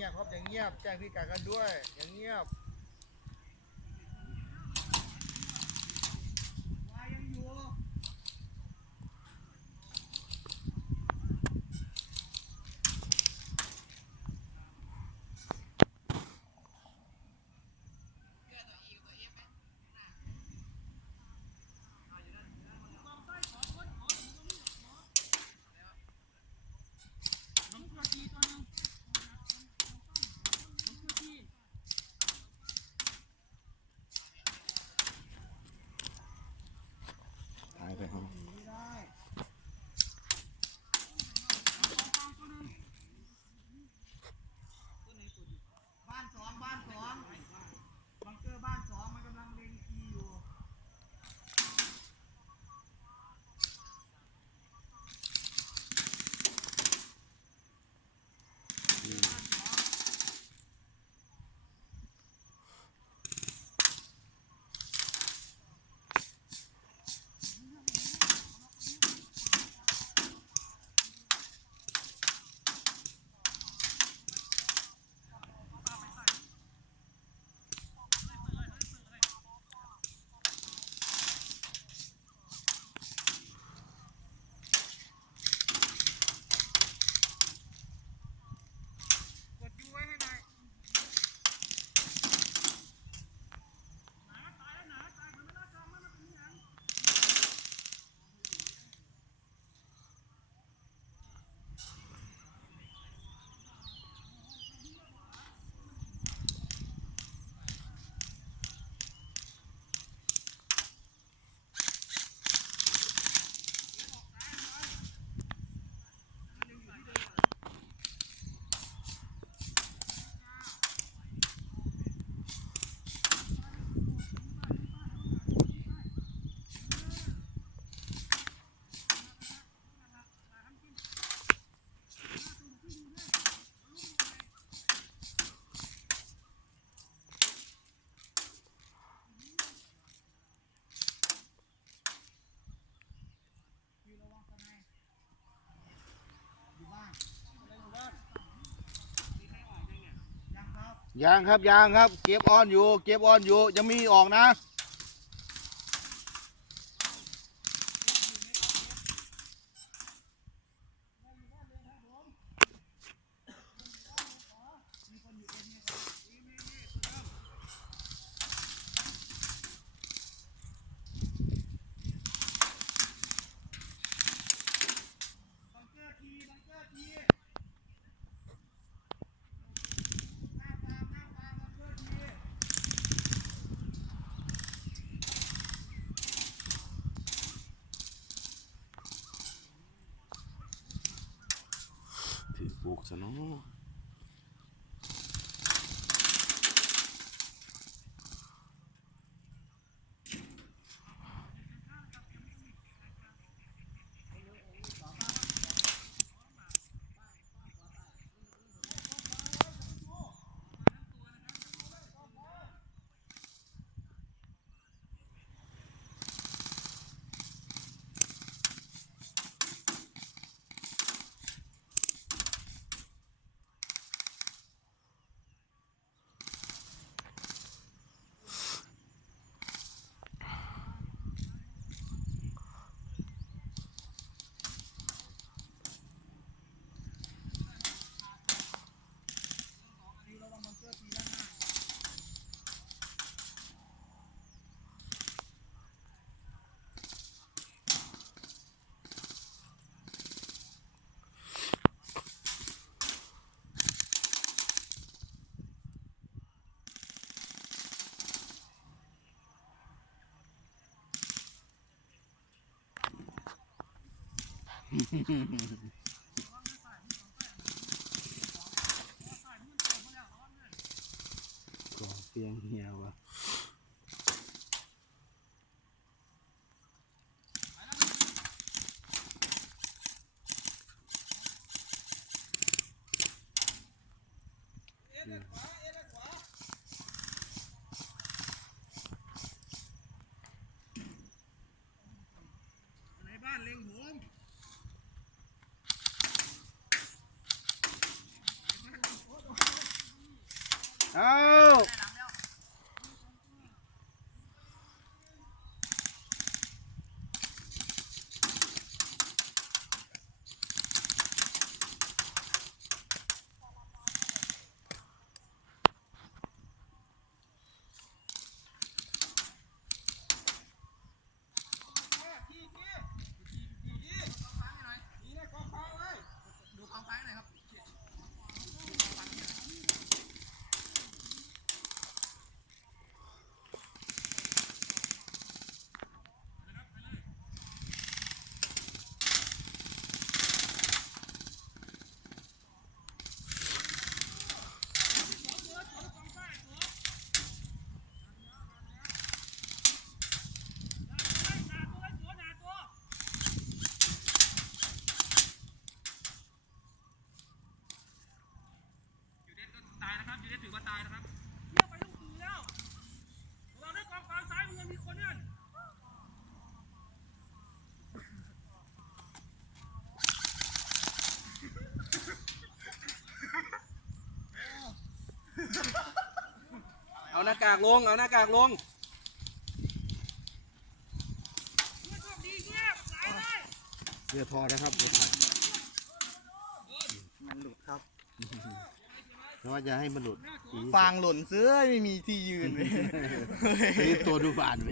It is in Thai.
งียบครับอย่างเงียบแจ้งพิกัดกันด้วยอย่างเงียบหายไปครับบ้านสองบังเกอร์บ้านสองมันกำลังเล็งทีอยู่กดยูไว้ให้หน่อยอยู่ระวังกันไงอยู่บ้านยังครับ ยังครับเก็บออนอยู่ยังมีออกนะบังเกอร์ทีหน้าฟาร์มบังเกอร์ที ถือปลูกซะเนาะก่อเสียงเหี่ยวะในบ้านเล็งผม อ เอา ดูความฟ้าหน่อยครับ ตายนะครับยูเดสถือว่าตายนะครับเยี่ยไปลูกตื่นแล้วเราได้กองกลางซ้ายมือมีคนเนี่ย เอาหน้ากากลงเอาหน้ากากลง โชคดีเงียบสายเลย เรือทอนะครับเรือทอ มันหลุดครับ เพราะว่าจะให้มันหลุด ฟางหล่นเสื้อไม่มีที่ยืนเลย นี่ตัวดูบานไป